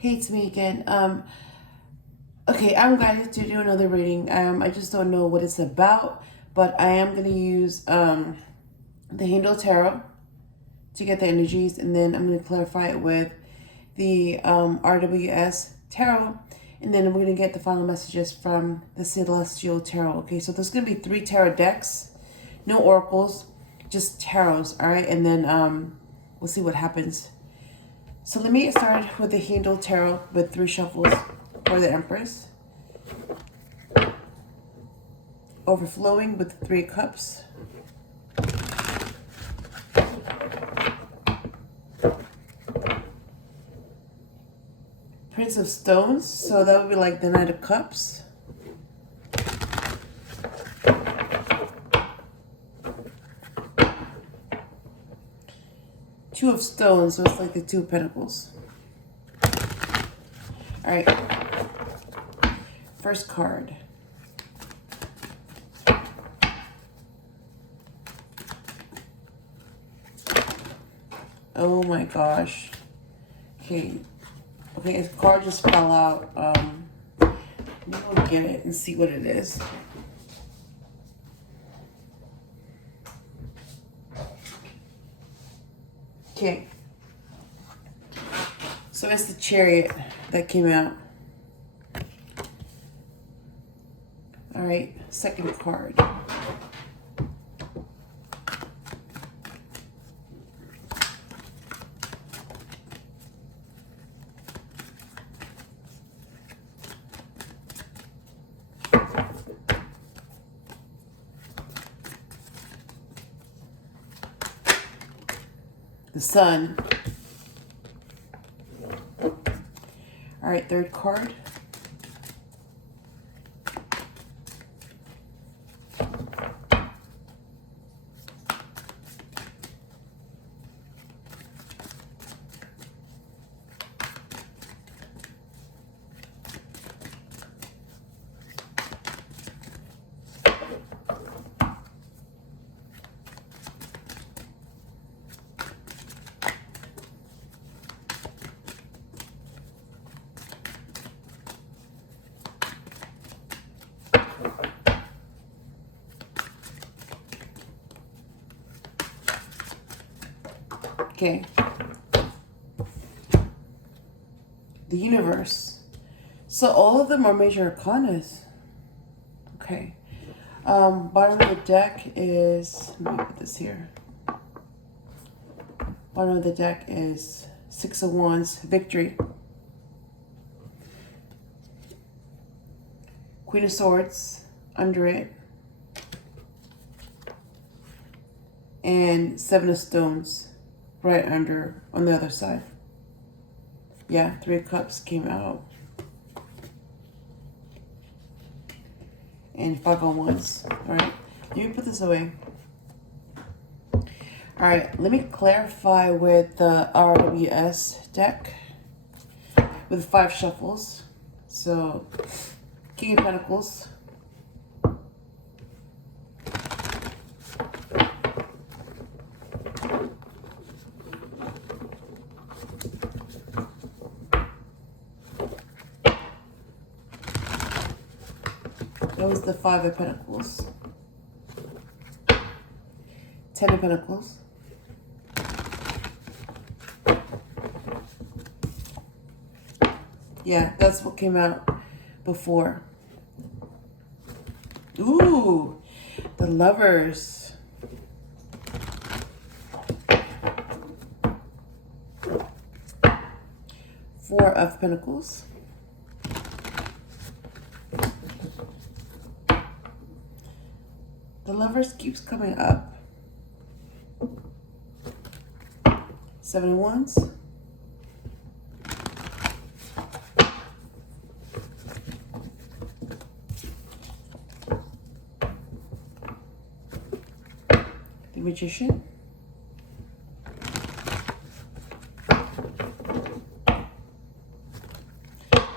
Hey, it's me again. Okay, I'm glad to do another reading. I just don't know what it's about, but I am gonna use the Handle Tarot to get the energies, and then I'm gonna clarify it with the RWS Tarot, and then we're gonna get the final messages from the Celestial Tarot. Okay, so there's gonna be 3 tarot decks, no oracles, just tarots. All right, and then we'll see what happens. So let me get started with the Handle Tarot with 3 shuffles for the Empress. Overflowing with 3 cups. Prince of Stones, so that would be like the Knight of Cups. Two of Stones, so it's like the 2 of Pentacles. All right. First card. Oh my gosh. Okay. Okay, his card just fell out. Let me go get it and see what it is. Okay. So it's the Chariot that came out. All right, second card. The Sun. All right, third card. Okay. The Universe. So all of them are major arcanas. Okay. Bottom of the deck is, let me put this here. Bottom of the deck is 6 of Wands, Victory. Queen of Swords under it. And 7 of Stones right under on the other side. Yeah, 3 of Cups came out. And 5 of Wands. Alright, let me put this away. Alright, let me clarify with the RWS deck with 5 shuffles. So, King of Pentacles. That was the 5 of Pentacles. 10 of Pentacles. Yeah, that's what came out before. Ooh, the Lovers. Four of Pentacles. The Lovers keeps coming up. 7 of Wands. The Magician.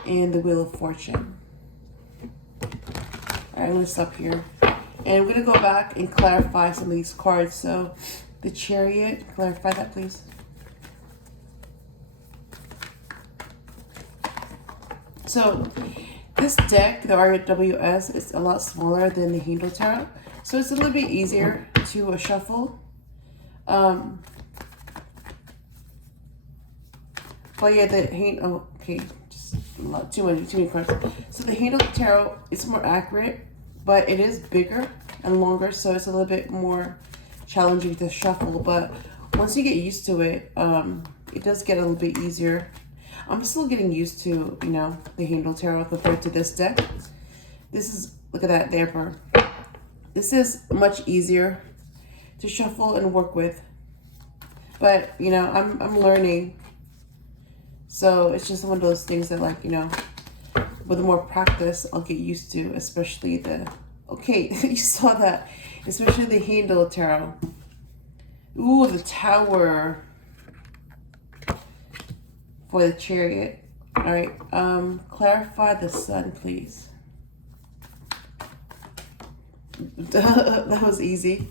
And the Wheel of Fortune. All right, I'm going to stop here. And I'm going to go back and clarify some of these cards. So, the Chariot, clarify that, please. So this deck, the RWS, is a lot smaller than the Handle Tarot. So it's a little bit easier to shuffle. But yeah, the Handle, okay, just too many cards. So the Handle Tarot is more accurate, but it is bigger and longer, so it's a little bit more challenging to shuffle. But once you get used to it, it does get a little bit easier. I'm still getting used to, you know, the Handle Tarot compared to this deck. This is, look at that, the Emperor. This is much easier to shuffle and work with. But, you know, I'm learning. So it's just one of those things that, like, you know, with more practice, I'll get used to, especially the, okay, you saw that, especially the Handle Tarot. Ooh, the Tower for the Chariot. All right, clarify the Sun, please. That was easy.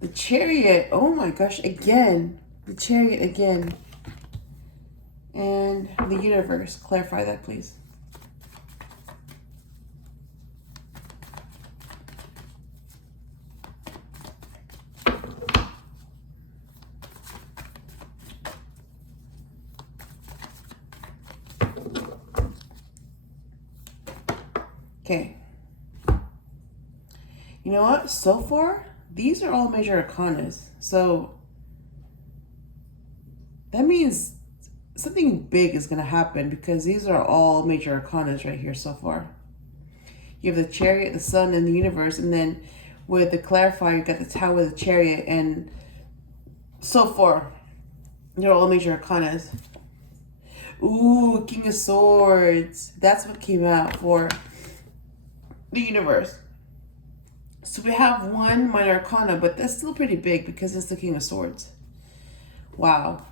The Chariot, oh my gosh, again. The Chariot again. And the Universe, clarify that, please. Okay. You know what? So far, these are all major arcanas. So that means something big is going to happen because these are all major arcanas right here so far. You have the Chariot, the Sun, and the Universe. And then with the clarifier, you got the Tower, the Chariot. And so far, they're all major arcanas. Ooh, King of Swords. That's what came out for the Universe. So we have one minor arcana, but that's still pretty big because it's the King of Swords. Wow.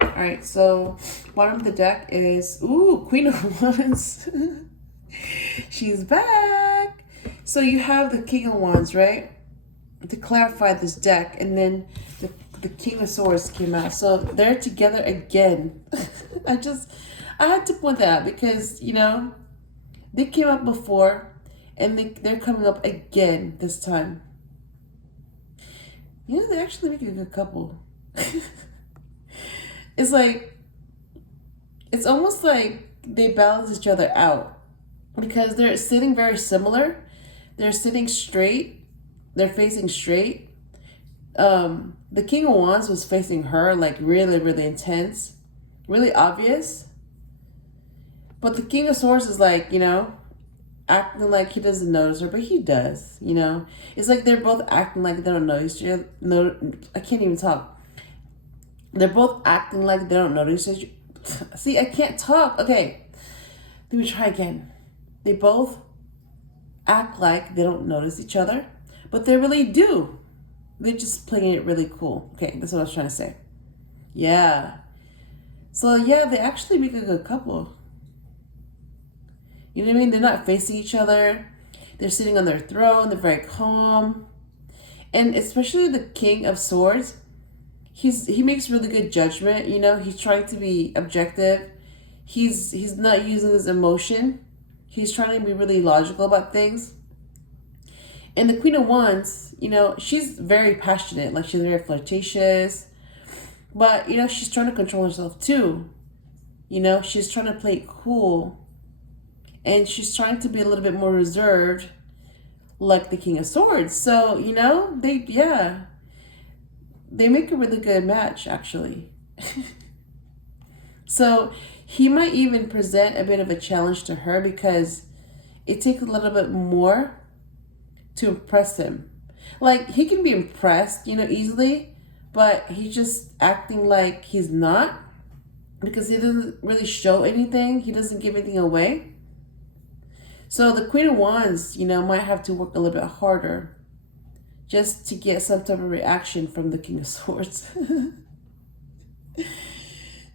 All right, so bottom of the deck is, ooh, Queen of Wands. She's back. So you have the King of Wands, right? To clarify this deck, and then the King of Swords came out. So they're together again. I had to point that out because, you know, they came up before, and they're coming up again this time. You know, they actually make a good couple. It's like, it's almost like they balance each other out because they're sitting very similar. They're sitting straight. They're facing straight. The King of Wands was facing her, like really, really intense, really obvious. But the King of Swords is like, you know, acting like he doesn't notice her, but he does, you know. It's like they're both acting like they don't notice each other. No, I can't even talk. They're both acting like they don't notice each other. See, I can't talk. Okay, let me try again. They both act like they don't notice each other, but they really do. They're just playing it really cool. Okay, that's what I was trying to say. Yeah. So, yeah, they actually make a good couple. You know what I mean? They're not facing each other. They're sitting on their throne. They're very calm. And especially the King of Swords, he makes really good judgment. You know, he's trying to be objective. He's not using his emotion. He's trying to be really logical about things. And the Queen of Wands, you know, she's very passionate. Like, she's very flirtatious. But, you know, she's trying to control herself too. You know, she's trying to play it cool. And she's trying to be a little bit more reserved, like the King of Swords. So, you know, they make a really good match, actually. So he might even present a bit of a challenge to her because it takes a little bit more to impress him. Like, he can be impressed, you know, easily, but he's just acting like he's not because he doesn't really show anything. He doesn't give anything away. So the Queen of Wands, you know, might have to work a little bit harder just to get some type of reaction from the King of Swords.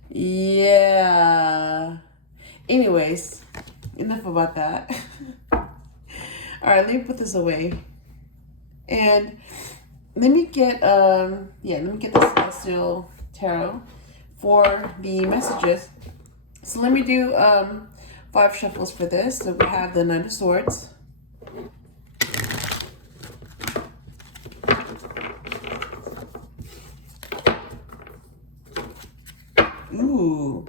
Yeah. Anyways, enough about that. All right, let me put this away. And let me get the Celestial Tarot for the messages. So let me do 5 shuffles for this. So we have the Knight of Swords. Ooh,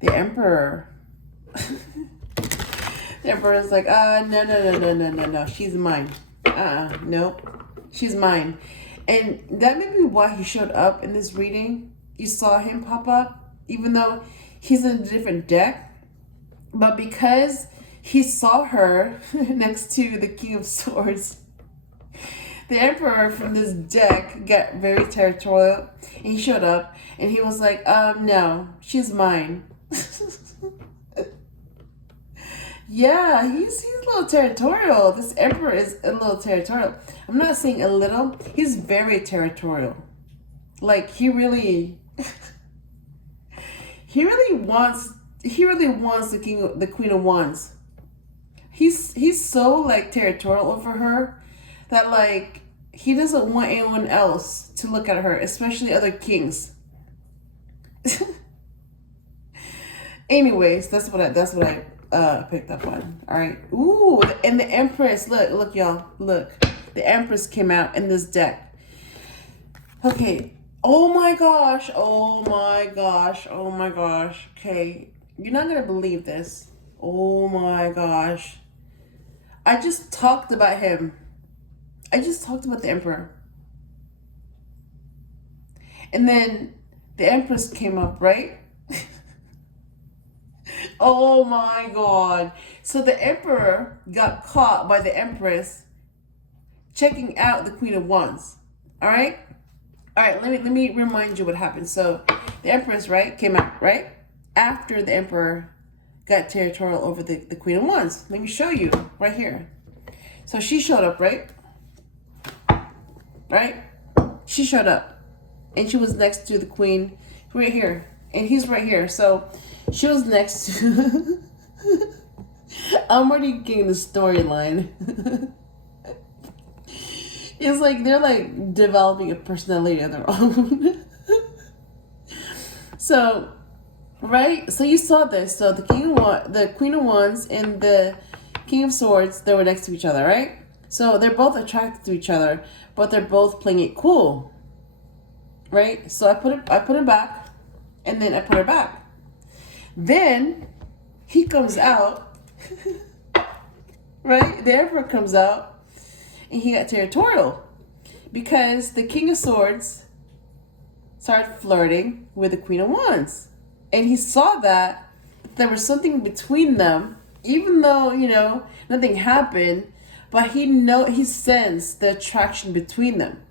the Emperor. The Emperor's like, no, she's mine. Nope, she's mine. And that may be why he showed up in this reading. You saw him pop up, even though he's in a different deck. But because he saw her next to the King of Swords, the Emperor from this deck got very territorial. And he showed up and he was like, no, she's mine. Yeah, he's a little territorial. This Emperor is a little territorial. I'm not saying a little. He's very territorial. Like, he really wants the Queen of Wands. He's so like territorial over her that like he doesn't want anyone else to look at her, especially other kings. Anyways, that's what I picked up on. All right. Ooh, and the Empress. Look, y'all. Look, the Empress came out in this deck. Okay. Oh my gosh. Oh my gosh. Oh my gosh. Okay, you're not gonna believe this. Oh my gosh. I just talked about him. I just talked about the Emperor. And then the Empress came up, right? Oh my God. So the Emperor got caught by the Empress checking out the Queen of Wands. All right? All right, let me remind you what happened. So the Empress, right, came out, right? After the Emperor got territorial over the Queen of Wands. Let me show you right here. So she showed up, right? Right? She showed up. And she was next to the Queen right here. And he's right here. So she was next to... I'm already getting the storyline. It's like they're like developing a personality of their own. So, right? So you saw this. So the Queen of Wands and the King of Swords, they were next to each other, right? So they're both attracted to each other, but they're both playing it cool. Right? So I put it back, and then I put her back. Then he comes out, right? The Emperor comes out, and he got territorial because the King of Swords started flirting with the Queen of Wands. And he saw that there was something between them, even though, you know, nothing happened, but he sensed the attraction between them.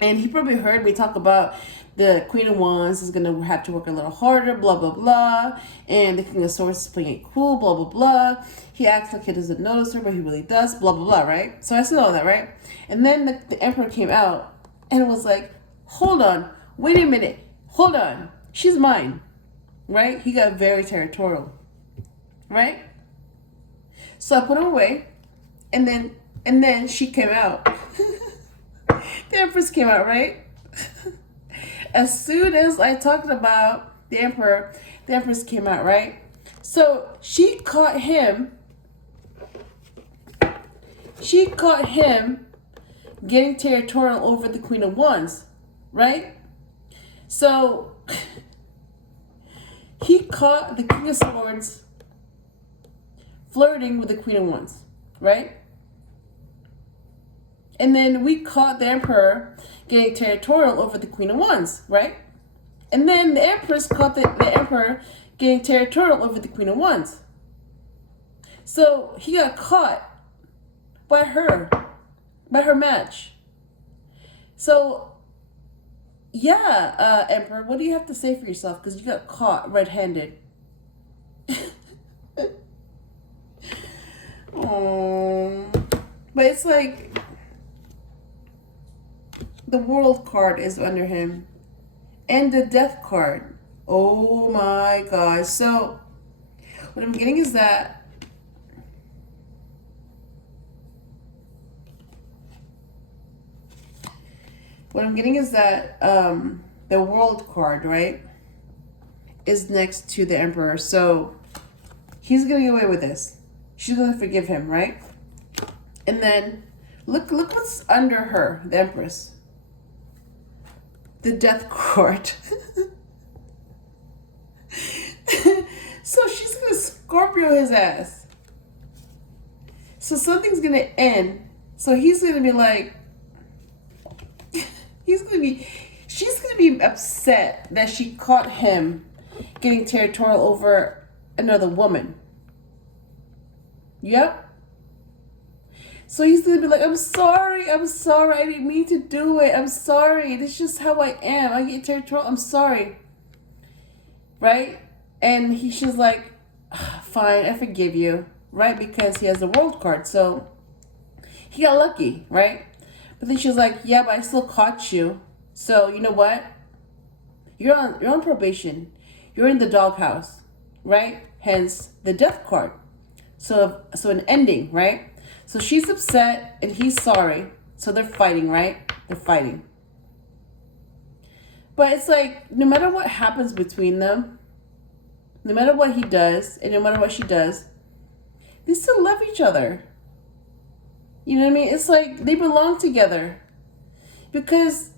And he probably heard me talk about the Queen of Wands is going to have to work a little harder, blah, blah, blah. And the King of Swords is playing it cool, blah, blah, blah. He acts like he doesn't notice her, but he really does, blah, blah, blah, right? So I said all that, right? And then the Emperor came out and was like, hold on, wait a minute, hold on, she's mine, right? He got very territorial, right? So I put her away, and then she came out. The Empress came out, right? As soon as I talked about the Emperor, the Empress came out, right? So she caught him getting territorial over the Queen of Wands, right? So he caught the King of Swords flirting with the Queen of Wands, right? And then we caught the Emperor getting territorial over the Queen of Wands, right? And then the Empress caught the Emperor getting territorial over the Queen of Wands. So he got caught by her match. So, yeah, Emperor, what do you have to say for yourself? Because you got caught red-handed. Oh, but it's like the World card is under him, and the Death card. Oh my gosh! So what I'm getting is that the World card, right, is next to the Emperor. So He's gonna get away with this. She's gonna forgive him, right? And then look what's under her, the Empress. The Death Court. So she's gonna Scorpio his ass. So something's gonna end. So he's gonna be like, she's gonna be upset that she caught him getting territorial over another woman. Yep. So he's gonna be like, I'm sorry, I didn't mean to do it, I'm sorry, this is just how I am, I get territorial, I'm sorry. Right? And she's like, fine, I forgive you, right? Because he has the World card, so he got lucky, right? But then she's like, yeah, but I still caught you. So you know what? You're on probation. You're in the doghouse, right? Hence the Death card. So an ending, right? So she's upset and he's sorry. So they're fighting, right? They're fighting. But it's like, no matter what happens between them, no matter what he does and no matter what she does, they still love each other. You know what I mean? It's like they belong together. Because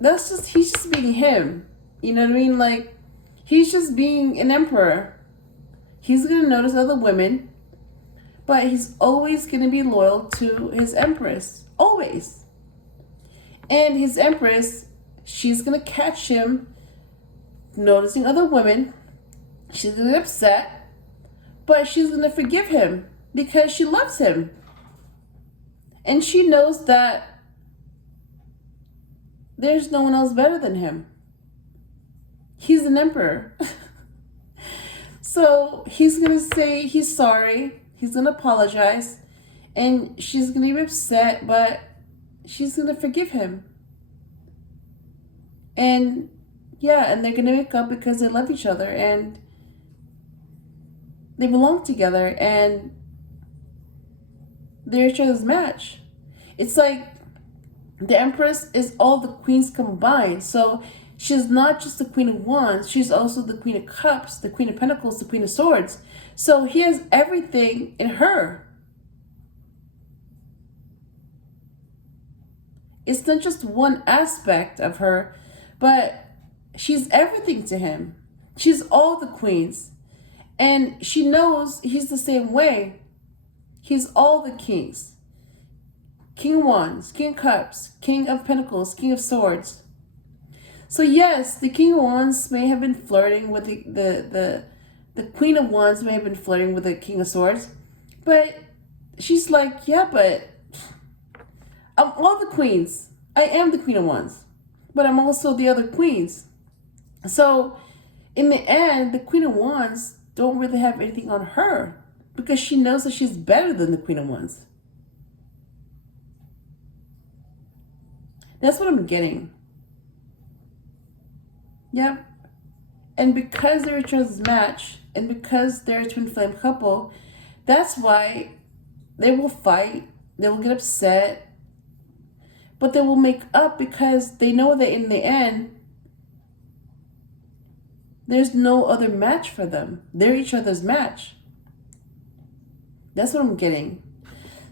he's just being him. You know what I mean? Like, he's just being an emperor. He's going to notice other women. But he's always going to be loyal to his Empress. Always. And his Empress, she's going to catch him noticing other women. She's going to get upset. But she's going to forgive him because she loves him. And she knows that there's no one else better than him. He's an emperor. So he's going to say he's sorry. He's going to apologize. And she's going to be upset, but she's going to forgive him. And yeah, and they're going to make up because they love each other and they belong together and they're each other's match. It's like the Empress is all the queens combined. So she's not just the Queen of Wands. She's also the Queen of Cups, the Queen of Pentacles, the Queen of Swords. So he has everything in her. It's not just one aspect of her, but she's everything to him. She's all the queens. And she knows he's the same way. He's all the kings. King of Wands, King of Cups, King of Pentacles, King of Swords. So yes, the King of Wands may have been flirting with the Queen of Wands may have been flirting with the King of Swords. But she's like, yeah, but I'm all the queens. I am the Queen of Wands. But I'm also the other queens. So in the end, the Queen of Wands don't really have anything on her because she knows that she's better than the Queen of Wands. That's what I'm getting. Yep. And because they're each other's match, and because they're a twin flame couple, that's why they will fight, they will get upset, but they will make up because they know that in the end, there's no other match for them. They're each other's match. That's what I'm getting.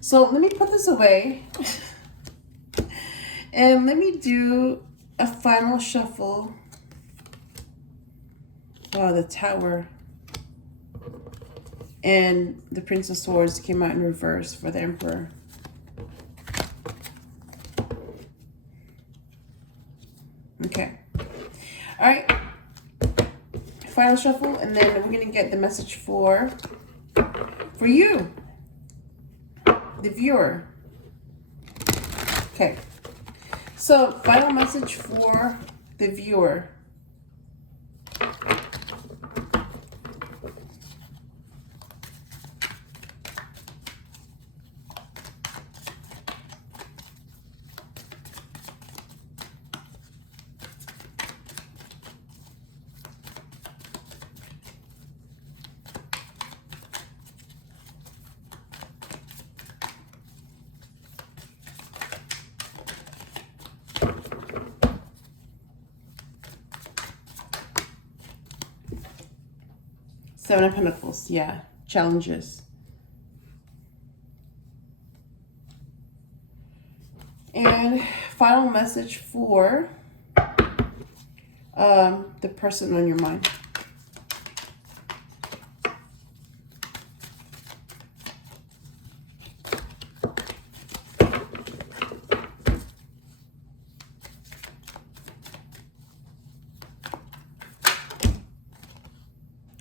So let me put this away. And let me do a final shuffle. Wow, the Tower and the Prince of Swords came out in reverse for the Emperor. Okay. All right. Final shuffle, and then we're going to get the message for you, the viewer. Okay. So, final message for the viewer. Seven of Pentacles, yeah. challenges. And final message for the person on your mind.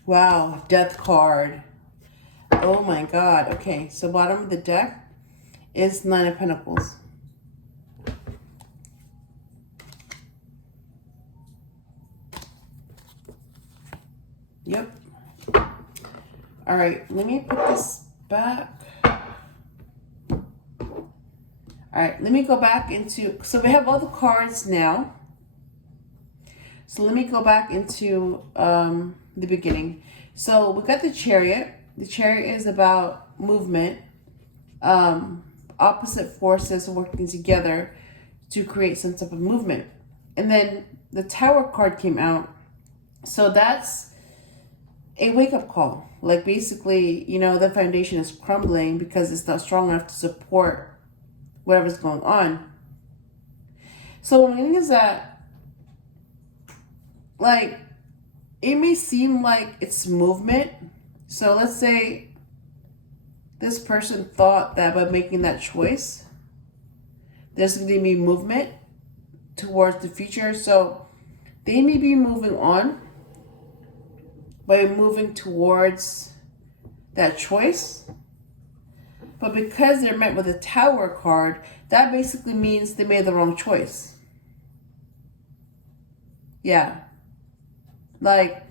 Wow, Death card. Oh my God. Okay, so bottom of the deck is Nine of Pentacles. Yep. All right, let me put this back. All right, let me go back into, so we have all the cards now. So let me go back into the beginning. So we got the Chariot. The Chariot is about movement, opposite forces working together to create some type of movement. And then the Tower card came out. So that's a wake-up call. Like basically, you know, the foundation is crumbling because it's not strong enough to support whatever's going on. So what I'm meaning is that, like, it may seem like it's movement. So let's say this person thought that by making that choice, there's going to be movement towards the future. So they may be moving on by moving towards that choice. But because they're met with a Tower card, that basically means they made the wrong choice. Yeah. Like,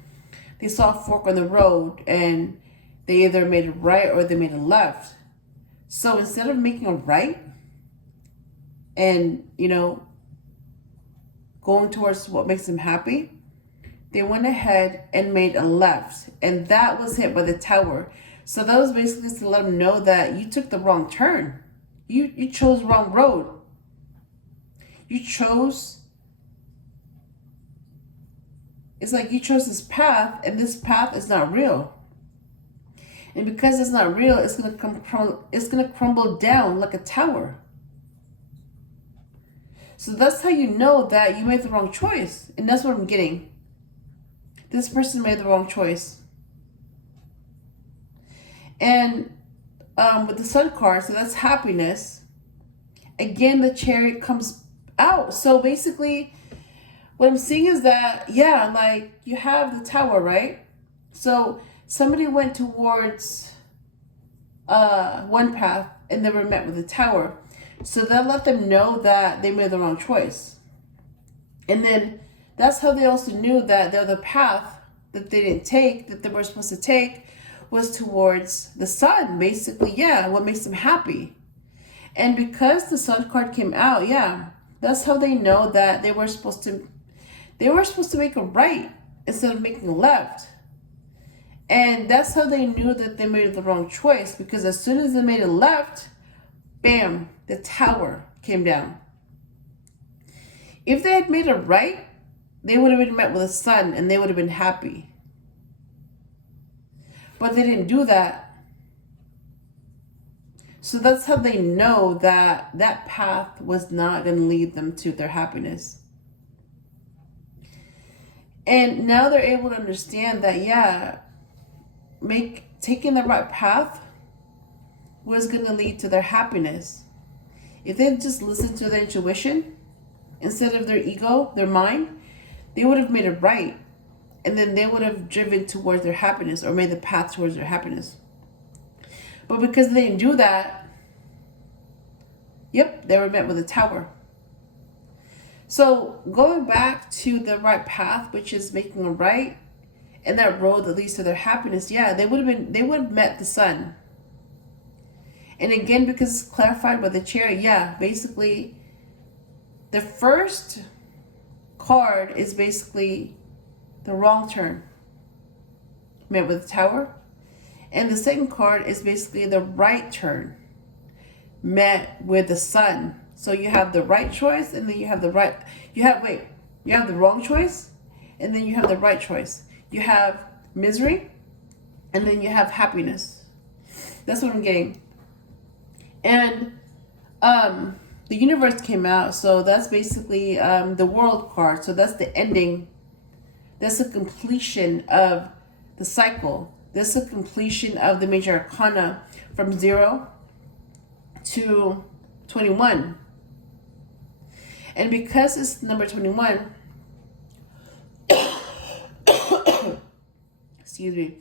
they saw a fork on the road and they either made a right or they made a left. So instead of making a right and, you know, going towards what makes them happy, they went ahead and made a left, and that was hit by the Tower. So that was basically to let them know that you took the wrong turn. You chose the wrong road. You chose, it's like you chose this path, and this path is not real. And because it's not real, it's gonna crumble down like a tower. So that's how you know that you made the wrong choice. And that's what I'm getting. This person made the wrong choice. And with the Sun card, so that's happiness. Again, the Chariot comes out. So basically, what I'm seeing is that, yeah, like you have the Tower, right? So somebody went towards one path and they were met with a Tower. So that let them know that they made the wrong choice. And then that's how they also knew that the other path that they didn't take, that they were supposed to take, was towards the Sun. Basically, yeah, what makes them happy. And because the Sun card came out, yeah, that's how they know that they were supposed to make a right instead of making a left. And that's how they knew that they made the wrong choice, because as soon as they made a left, bam, the Tower came down. If they had made a right, they would have been met with a Sun and they would have been happy. But they didn't do that. So that's how they know that that path was not going to lead them to their happiness. And now they're able to understand that, yeah, taking the right path was going to lead to their happiness. If they just listened to their intuition instead of their ego, their mind, they would have made it right. And then they would have driven towards their happiness or made the path towards their happiness. But because they didn't do that, yep, they were met with a Tower. So going back to the right path, which is making a right, and that road that leads to their happiness, yeah, they would have met the Sun. And again, because it's clarified by the Chariot, yeah, basically the first card is basically the wrong turn, met with the Tower. And the second card is basically the right turn, met with the Sun. So you have the right choice, and then you have the wrong choice, and then you have the right choice. You have misery, And then you have happiness. That's what I'm getting. And the universe came out, so that's basically the world card. So that's the ending. That's the completion of the cycle. That's the completion of the major arcana from 0 to 21. And because it's number 21, excuse me.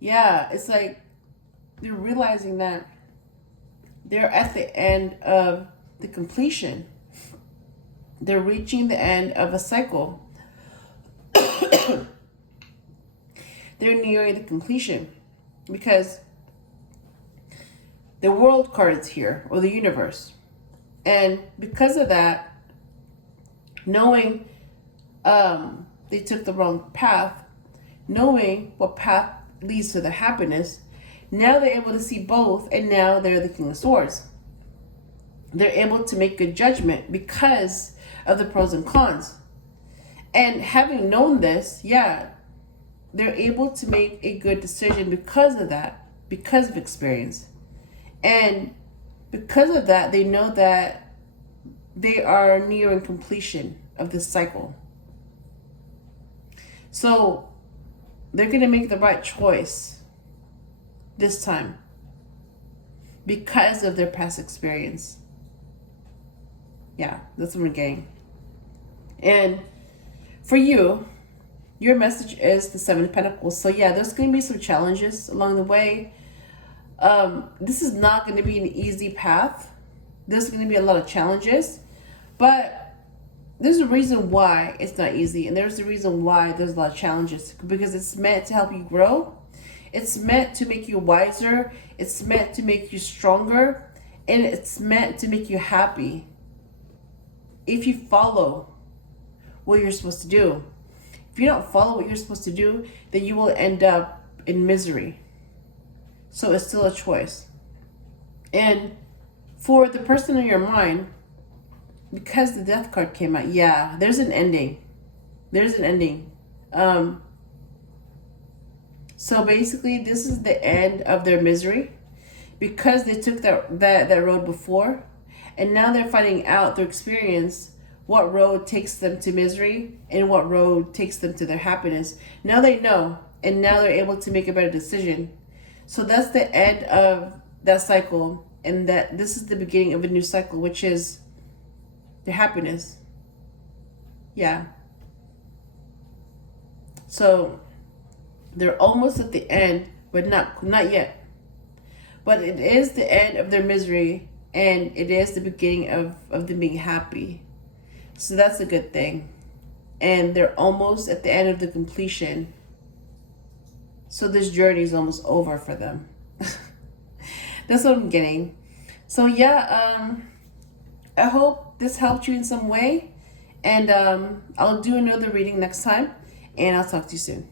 Yeah, it's like they're realizing that they're at the end of the completion. They're reaching the end of a cycle. They're nearing the completion because the world card is here, or the universe. And because of that, knowing they took the wrong path, knowing what path leads to the happiness, now they're able to see both, and now they're the King of Swords. They're able to make good judgment because of the pros and cons. And having known this, yeah, they're able to make a good decision because of that, because of experience. And because of that, they know that they are nearing completion of this cycle. So they're going to make the right choice this time because of their past experience. Yeah, that's what I'm getting. And for you, your message is the Seven of Pentacles. So yeah, there's going to be some challenges along the way. This is not going to be an easy path. There's going to be a lot of challenges, but there's a reason why it's not easy, and there's a reason why there's a lot of challenges, because it's meant to help you grow. It's meant to make you wiser. It's meant to make you stronger, and it's meant to make you happy if you follow what you're supposed to do. If you don't follow what you're supposed to do, then you will end up in misery. So it's still a choice. And for the person in your mind, because the Death card came out, yeah, there's an ending. There's an ending. So basically, this is the end of their misery because they took that road before, and now they're finding out through experience what road takes them to misery and what road takes them to their happiness. Now they know, and now they're able to make a better decision. So that's the end of that cycle, and that this is the beginning of a new cycle, which is the happiness. Yeah. So they're almost at the end, but not yet. But it is the end of their misery, and it is the beginning of them being happy. So that's a good thing. And they're almost at the end of the completion. So this journey is almost over for them. That's what I'm getting. So yeah, I hope this helped you in some way. And I'll do another reading next time. And I'll talk to you soon.